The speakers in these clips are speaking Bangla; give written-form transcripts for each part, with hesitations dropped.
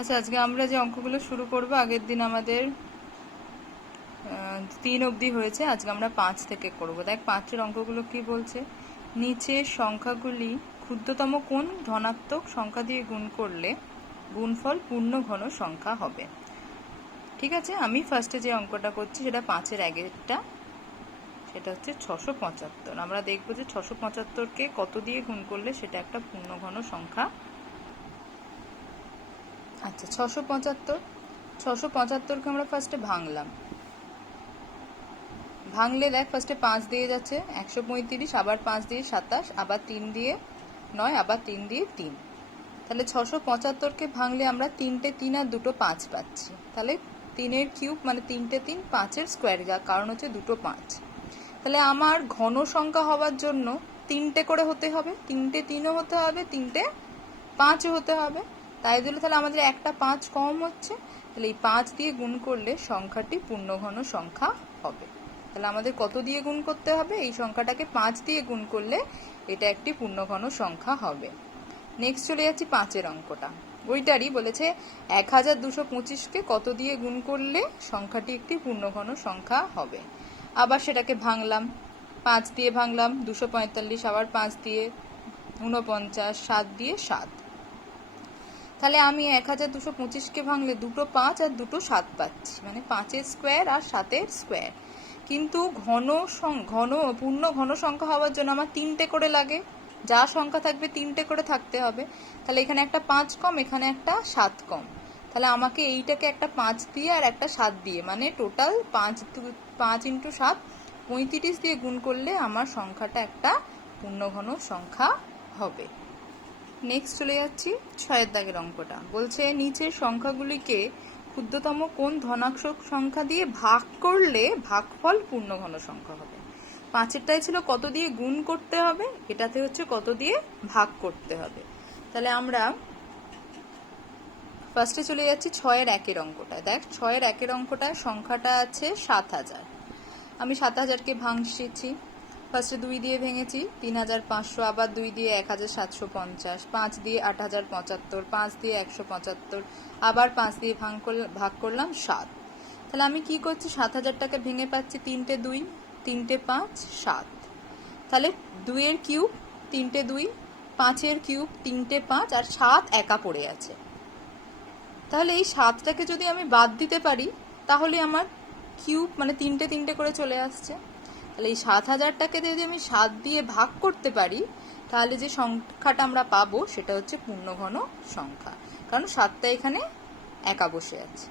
আচ্ছা, আজকে আমরা যে অঙ্কগুলো শুরু করব, আগের দিন আমাদের 3 অবধি হয়েছে, আজকে আমরা 5 থেকে করব। দেখ 5-এর অঙ্কগুলো কি বলছে। নিচের সংখ্যাগুলি ক্ষুদ্রতম কোন ধনাত্মক সংখ্যা দিয়ে গুণ করলে গুণফল পূর্ণ ঘন সংখ্যা হবে। ঠিক আছে, আমি ফার্স্টে যে অঙ্কটা করছি সেটা 5-এর আগেরটা, সেটা হচ্ছে 675। আমরা দেখবো যে 675কে কত দিয়ে গুণ করলে সেটা একটা পূর্ণ ঘন সংখ্যা। আচ্ছা, 675কে আমরা ফার্স্টে ভাঙলাম। ভাঙলে দেখ ফার্স্টে 5 দিয়ে যাচ্ছে 135, আবার 5 দিয়ে 27, আবার 3 দিয়ে 9, আবার 3 দিয়ে 3। তাহলে 675কে ভাঙলে আমরা 3টে 3 আর 2টো 5 পাচ্ছি। তাহলে 3-এর কিউব মানে 3টে 3, 5-এর স্কোয়ার, যার কারণ হচ্ছে 2টো 5। তাহলে আমার ঘন সংখ্যা হওয়ার জন্য 3টে করে হতে হবে, 3টে 3ও হতে হবে, 3টে 5ও হতে হবে। তাই জন্য তাহলে আমাদের একটা 5 কম হচ্ছে। তাহলে এই 5 দিয়ে গুণ করলে সংখ্যাটি পূর্ণঘন সংখ্যা হবে। তাহলে আমাদের কত দিয়ে গুণ করতে হবে? এই সংখ্যাটাকে 5 দিয়ে গুণ করলে এটা একটি পূর্ণঘন সংখ্যা হবে। নেক্সট চলে যাচ্ছি 5-এর অঙ্কটা। ওইটারই বলেছে 1225কে কত দিয়ে গুণ করলে সংখ্যাটি একটি পূর্ণঘন সংখ্যা হবে। আবার সেটাকে ভাঙলাম, 5 দিয়ে ভাঙলাম 245, আবার 5 দিয়ে 49, 7 দিয়ে 7। তাহলে আমি 1225কে ভাঙলে 2টো 5 আর 2টো 7 পাচ্ছি, মানে 5-এর স্কোয়ার আর 7-এর স্কোয়ার। কিন্তু পূর্ণ ঘন সংখ্যা হওয়ার জন্য আমার 3টে করে লাগে, যা সংখ্যা থাকবে 3টে করে থাকতে হবে। তাহলে এখানে একটা 5 কম, এখানে একটা 7 কম। তাহলে আমাকে এইটাকে একটা 5 দিয়ে আর একটা 7 দিয়ে, মানে টোটাল 5 × 7 35 দিয়ে গুণ করলে আমার সংখ্যাটা একটা পূর্ণঘন সংখ্যা হবে। নেক্সট চলে যাচ্ছি 6-এর দাগের অঙ্কটা। বলছে নিচের সংখ্যাগুলিকে ক্ষুদ্রতম কোন ধনাত্মক সংখ্যা দিয়ে ভাগ করলে ভাগফল পূর্ণঘন সংখ্যা হবে। 5-এরটাই ছিল কত দিয়ে গুণ করতে হবে, এটাতে হচ্ছে কত দিয়ে ভাগ করতে হবে। তাহলে আমরা ফার্স্টে চলে যাচ্ছি 6-এর 1-এর অঙ্কটায়। দেখ 6-এর 1-এর অঙ্কটায় সংখ্যাটা আছে 7000। আমি 7000কে ভাঙছি। ফার্স্টে 2 দিয়ে ভেঙেছি 3500, আবার 2 দিয়ে 1750, 5 দিয়ে 8075, 5 দিয়ে 175, আবার 5 দিয়ে ভাগ করলাম 7। তাহলে আমি কি করছি, 7000টাকে ভেঙে পাচ্ছি 3টে 2, 3টে 5, 7। তাহলে 2-এর কিউব 3টে 2, 5-এর কিউব 3টে 5, আর 7 একা পড়ে আছে। তাহলে এই 7টাকে যদি আমি বাদ দিতে পারি তাহলে আমার কিউব মানে 3টে 3টে করে চলে আসছে। তাহলে এই 7000টাকে যদি আমি 7 দিয়ে ভাগ করতে পারি তাহলে যে সংখ্যাটা আমরা পাবো সেটা হচ্ছে পূর্ণঘন সংখ্যা, কারণ 7টা এখানে একা বসে আছে।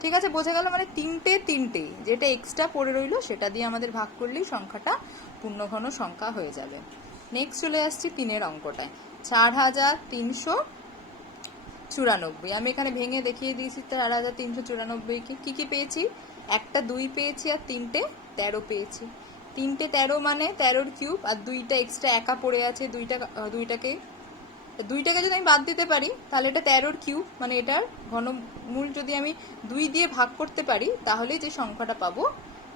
ঠিক আছে, বোঝা গেল? মানে 3টে 3টে যেটা এক্সট্রা পড়ে রইলো সেটা দিয়ে আমাদের ভাগ করলেই সংখ্যাটা পূর্ণঘন সংখ্যা হয়ে যাবে। নেক্সট চলে আসছি 3-এর অঙ্কটায়। 4394। আমি এখানে ভেঙে দেখিয়ে দিয়েছি 4394কে। কি কি পেয়েছি? একটা 2 পেয়েছি আর 3টে 13 পেয়েছি। 3টে 13 মানে 13-র কিউব, আর 2টা এক্সট্রা একা পড়ে আছে, দুইটাকে যদি আমি বাদ দিতে পারি তাহলে এটা 13-র কিউব, মানে এটার ঘনমূল যদি আমি 2 দিয়ে ভাগ করতে পারি তাহলে যে সংখ্যাটা পাবো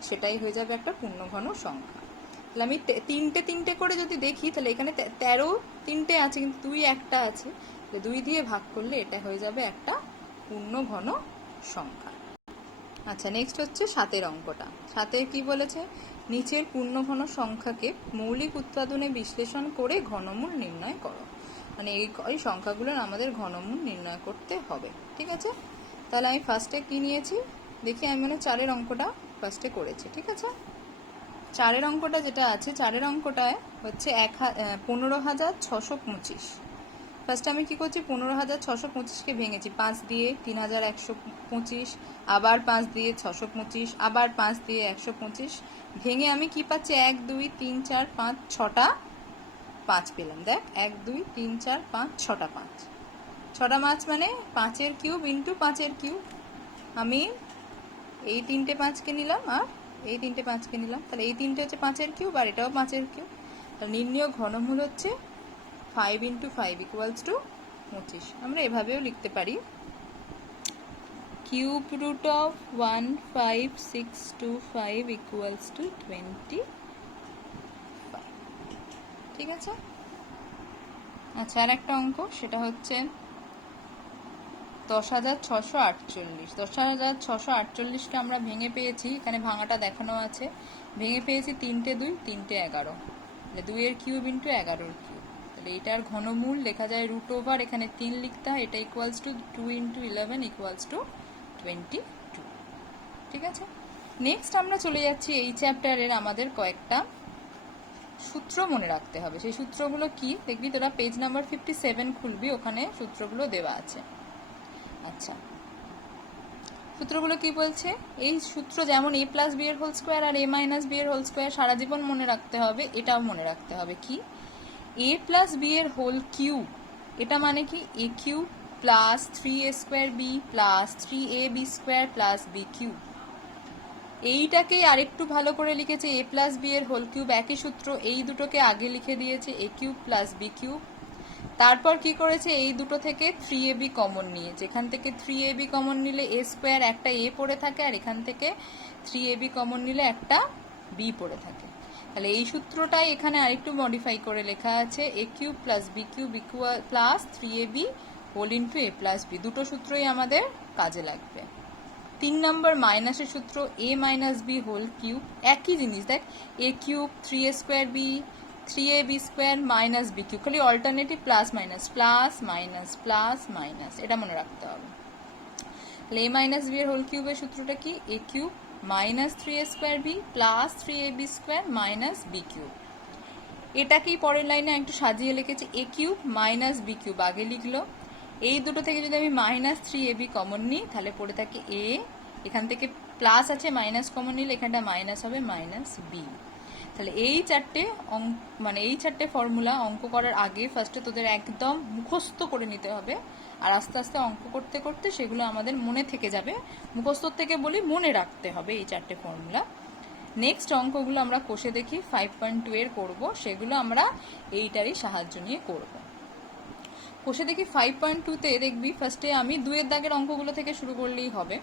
সেটাই হয়ে যাবে একটা পূর্ণঘন সংখ্যা। তাহলে আমি 3টে 3টে করে যদি দেখি তাহলে এখানে 13 3টে আছে কিন্তু 2 একটা আছে, 2 দিয়ে ভাগ করলে এটা হয়ে যাবে একটা পূর্ণঘন সংখ্যা। আচ্ছা, নেক্সট হচ্ছে 7-এর অঙ্কটা। 7-এর কি বলেছে? নিচের পূর্ণঘন সংখ্যাকে মৌলিক উৎপাদনে বিশ্লেষণ করে ঘনমূল নির্ণয় করো। মানে এই সংখ্যাগুলোর আমাদের ঘনমূল নির্ণয় করতে হবে। ঠিক আছে, তাহলে আমি ফার্স্টে কি নিয়েছি দেখি। আমি মানে 4-এর অঙ্কটা ফার্স্টে করেছি। ঠিক আছে, 4-এর অঙ্কটা যেটা আছে, 4-এর অঙ্কটায় হচ্ছে 15625। ফার্স্টে আমি কি করছি, 15625কে ভেঙেছি 5 দিয়ে 3125, আবার 5 দিয়ে 625, আবার 5 দিয়ে 125। ভেঙে আমি কি পাচ্ছি, 1 2 3 4 5 6টা 5 পেলাম। দেখ 1 2 3 4 5 6টা 5, 6টা 5 মানে 5-এর কিউব ইন্টু 5-এর কিউব। আমি এই 3টে 5কে নিলাম আর এই 3টে 5কে নিলাম। তাহলে এই 3টে হচ্ছে 5-এর কিউব আর এটাও 5-এর কিউব। তাহলে নির্ণয় ঘনমূল হচ্ছে 5 × 5 = 25। আমরা এভাবেও লিখতে পারি, কিউব রুট অফ 15625 = 25। ঠিক আছে, আচ্ছা আর একটা অঙ্ক, সেটা হচ্ছে 10,648। 10,648কে আমরা ভেঙে পেয়েছি, এখানে ভাঙাটা দেখানো আছে, ভেঙে পেয়েছি 3টে 2, 3টে 11, তাহলে 2 এর কিউব ইন্টু 11 কিউব। তাহলে এটার ঘনমূল লেখা যায় √, এখানে 3 লিখতে হয়, এটা equals to 2 into 11 equals to 22। ঠিক আছে, নেক্সট আমরা চলে যাচ্ছি এই চ্যাপ্টারের আমাদের কয়েকটা সূত্র মনে রাখতে হবে। সেই সূত্রগুলো কি দেখবি তোরা, পেজ নাম্বার 57 খুলবি, ওখানে সূত্রগুলো দেওয়া আছে। আচ্ছা, সূত্রগুলো কি বলছে? এই সূত্র যেমন a প্লাস বি এর হোল স্কোয়ার আর a মাইনাস বি এর হোল স্কোয়ার সারা জীবন মনে রাখতে হবে, এটাও মনে রাখতে হবে। কি? a প্লাস বি এর হোল কিউব, এটা মানে কি a cube plus 3a square B plus 3ab square plus B cube. এইটাকেই আরেকটু ভালো করে লিখেছে a প্লাস বি এর হোল কিউব, একই সূত্র, এই দুটোকে আগে লিখে দিয়েছে a cube plus B cube. তারপর কি করেছে, এই দুটো থেকে 3ab কমন নিয়েছে, এখান থেকে 3ab কমন নিলে a স্কোয়ার একটা a পড়ে থাকে, আর এখান থেকে 3ab কমন নিলে একটা b পড়ে থাকে। তাহলে এই সূত্রটাই এখানে আরেকটু মডিফাই করে লেখা আছে a cube plus B cube equal plus 3ab whole into a plus B. দুটো সূত্রই আমাদের কাজে লাগবে। 3 নম্বর মাইনাসের সূত্র a minus B whole cube, একই জিনিস, দেখ a cube 3a square B 3ab square minus B cube, খালি alternative plus minus plus minus plus minus, এটা মনে রাখতে হবে। তাহলে a মাইনাস বি এর হোল কিউবের সূত্রটা কি, a cube minus 3a square B plus 3ab square minus B cube. এটাকেই পরের লাইনে একটু সাজিয়ে লিখেছে a cube minus B cube, আগে লিখলো। এই দুটো থেকে যদি আমি মাইনাস 3ab কমন নিই, তাহলে পড়ে থাকে a, এখান থেকে প্লাস আছে, মাইনাস কমন নিলে এখানটা মাইনাস হবে মাইনাস বি। তাহলে এই চারটে ফর্মুলা অঙ্ক করার আগে ফার্স্টে তোদের একদম মুখস্থ করে নিতে হবে, আর আস্তে আস্তে অঙ্ক করতে করতে সেগুলো আমাদের মনে থেকে যাবে। মুখস্থ থেকে বলি মনে রাখতে হবে এই চারটে ফর্মুলা। নেক্সট অঙ্কগুলো আমরা কষে দেখি 5.2 এর করবো, সেগুলো আমরা এইটারই সাহায্য নিয়ে করব। কষে দেখি 5.2তে দেখবি ফার্স্টে আমি 2 এর দাগের অঙ্কগুলো থেকে শুরু করলেই হবে।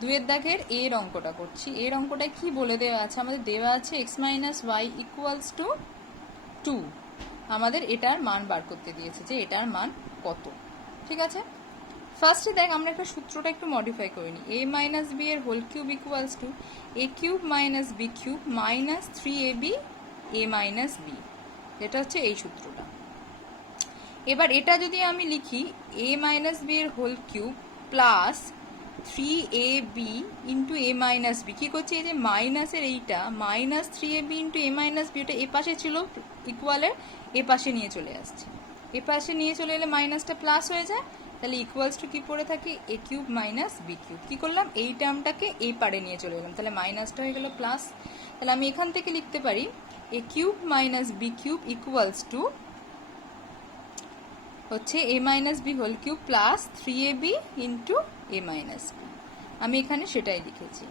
2 এর দাগের এর অঙ্কটা করছি। এর অঙ্কটা কি বলে দেওয়া আছে, আমাদের দেওয়া আছে x minus Y equals to 2। আমাদের এটার মান বার করতে দিয়েছে যে এটার মান কত। ঠিক আছে, ফার্স্টে দেখ আমরা একটা সূত্রটা একটু মডিফাই করে নিই। a মাইনাস বি এর whole cube equals to a cube minus B cube minus 3ab a minus B, এটা হচ্ছে এই সূত্রটা। এবার এটা যদি আমি লিখি a মাইনাস বি এর whole cube plus 3ab into a minus B, কী করছি, এই যে মাইনাসের এইটা minus 3ab into a minus B, ওটা এ পাশে ছিল ইকুয়ালের, এ পাশে নিয়ে চলে আসছে, এ পাশে নিয়ে চলে এলে মাইনাসটা প্লাস হয়ে যায়, তাহলে ইকুয়ালস টু কি পড়ে থাকে a cube minus B cube. কী করলাম, এই টার্মটাকে এই পারে নিয়ে চলে এলাম, তাহলে মাইনাসটা হয়ে গেল প্লাস। তাহলে আমি এখান থেকে লিখতে পারি a cube minus B cube equals to হচ্ছে a minus B whole cube plus 3ab into a minus B. আমি এখানে সেটাই লিখেছি।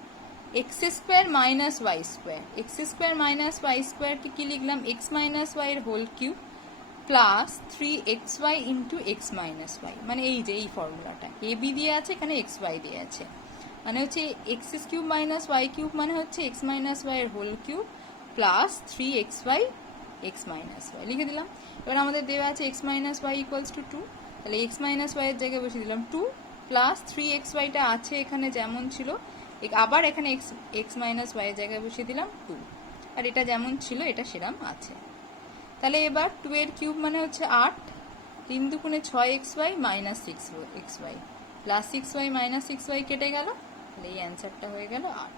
X square minus Y square, X square minus Y স্কোয়ারকে কী লিখলাম, এক্স মাইনাস ওয়াই এর whole cube plus 3xy into X minus Y, মানে এই যে এই ফর্মুলাটা এ বি দিয়ে আছে, এখানে এক্স ওয়াই দিয়ে আছে, মানে হচ্ছে X cube minus Y cube মানে হচ্ছে এক্স মাইনাস ওয়াই এর whole cube plus 3xy X minus Y লিখে দিলাম। এবার আমাদের দেওয়া আছে X minus Y equals to 2, তাহলে এক্স মাইনাস ওয়াই এর জায়গায় বসিয়ে দিলাম 2 প্লাস 3xyটা আছে এখানে যেমন ছিল, আবার এখানে এক্স মাইনাস ওয়াই এর জায়গায় বসিয়ে দিলাম 2, আর এটা যেমন ছিল এটা সেরাম আছে। তাহলে এবার 2 এর কিউব মানে হচ্ছে 8, 3 দুগুণে 6xy minus 6xy plus 6y minus 6y কেটে গেল, তাহলে এই অ্যান্সারটা হয়ে গেল 8।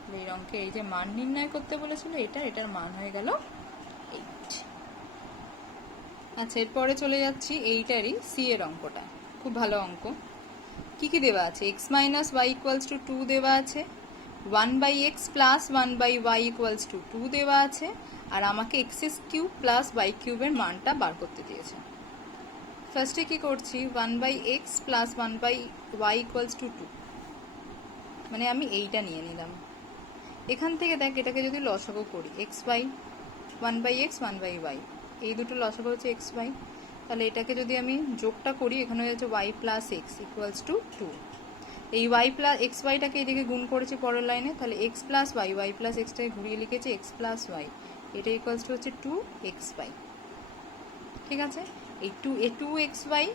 তাহলে এই অঙ্কে এই যে মান নির্ণয় করতে বলেছিল এটার মান হয়ে গেল 8। আচ্ছা, এরপরে চলে যাচ্ছি এইটারই সি এর অঙ্কটা, খুব ভালো অঙ্ক। কি কি দেওয়া আছে, X minus Y equals to 2 দেওয়া আছে, 1/x plus 1/y equals to 2 দেওয়া আছে, আর আমাকে এক্স কিউব প্লাস ওয়াই কিউবের মানটা বার করতে দিয়েছে। ফার্স্টে কি করছি, 1/x plus 1/y equals to 2, মানে আমি এইটা নিয়ে নিলাম। এখান থেকে দেখ এটাকে যদি লসাগু করি, xy 1/x 1/y, এই দুটো লসাগু হচ্ছে xy, তাহলে এটাকে যদি আমি যোগটা করি এখানে হয়ে যাচ্ছে y plus x equals to 2। এই y প্লাস এক্স ওয়াইটাকে এদিকে গুণ করেছি পরের লাইনে, তাহলে x প্লাস y প্লাস এক্সটাকে ঘুরিয়ে লিখেছি x প্লাস y, এটা ইকুয়ালস টু হচ্ছে 2xy। ঠিক আছে, এই 2xy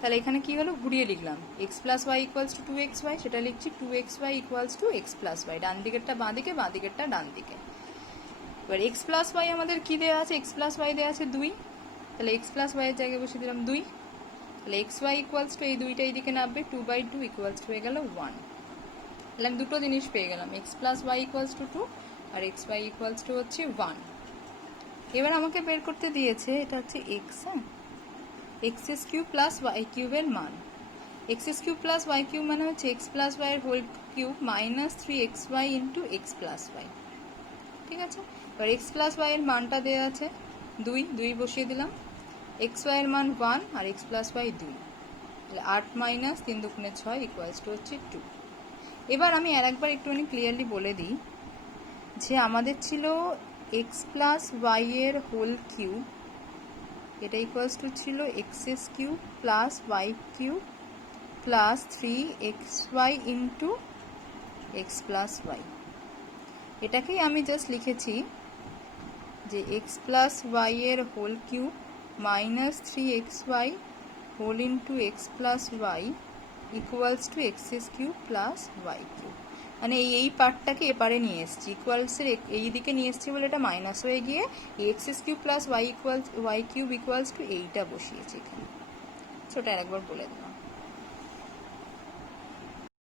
তাহলে এখানে কি হলো, ঘুরিয়ে লিখলাম X plus Y equals to 2xy, সেটা লিখছি 2xy equals to X plus Y, ডান দিকেরটা বাঁ দিকে, বাঁ দিকেরটা ডান দিকে। এবার এক্স প্লাস ওয়াই আমাদের কি দেওয়া আছে, এক্স প্লাস ওয়াই দেওয়া আছে 2, তাহলে এক্স প্লাস ওয়াইয়ের জায়গায় বসে দিলাম 2, তাহলে এক্স ওয়াই ইকুয়ালস টু এই 2টা এইদিকে নামবে, 2/2 ইকুয়ালস টু হয়ে গেল 1। তাহলে আমি দুটো জিনিস পেয়ে গেলাম, X plus Y equals to 2 আর এক্স ওয়াই ইকুয়ালস টু হচ্ছে 1। এবার আমাকে বের করতে দিয়েছে এটা হচ্ছে এক্স, হ্যাঁ, এক্স কিউব প্লাস ওয়াই কিউবের মান। X cube plus Y cube মানে হচ্ছে এক্স প্লাস ওয়াইয়ের whole cube minus 3xy into X plus Y, ঠিক আছে। এবার এক্স প্লাস ওয়াইয়ের মানটা দেওয়া আছে 2 বসিয়ে দিলাম, এক্স ওয়াইয়ের মান 1 আর এক্স প্লাস ওয়াই 2, তাহলে 8 মাইনাস 3 দুগুণে 6 ইকুয়ালস টু হচ্ছে 2। এবার আমি আর একবার একটুখানি ক্লিয়ারলি বলে দিই যে আমাদের ছিল এক্স প্লাস ওয়াইয়ের হোল কিউব, এটা ইকুয়ালস টু ছিল X cube plus Y cube plus 3xy into X plus Y. এটাকেই আমি জাস্ট লিখেছি যে এক্স প্লাস ওয়াইয়ের whole cube minus 3xy whole into X plus Y equals to X cube plus Y cube. মানে এই পার্টটাকে এপারে নিয়ে এসেছি, ইকুয়ালসের এই দিকে নিয়ে এসেছি বলে এটা মাইনাস হয়ে গিয়ে X cube plus Y cube equals to এইটা বসিয়েছি এখানে। সেটা আরেকবার বলে দিলাম।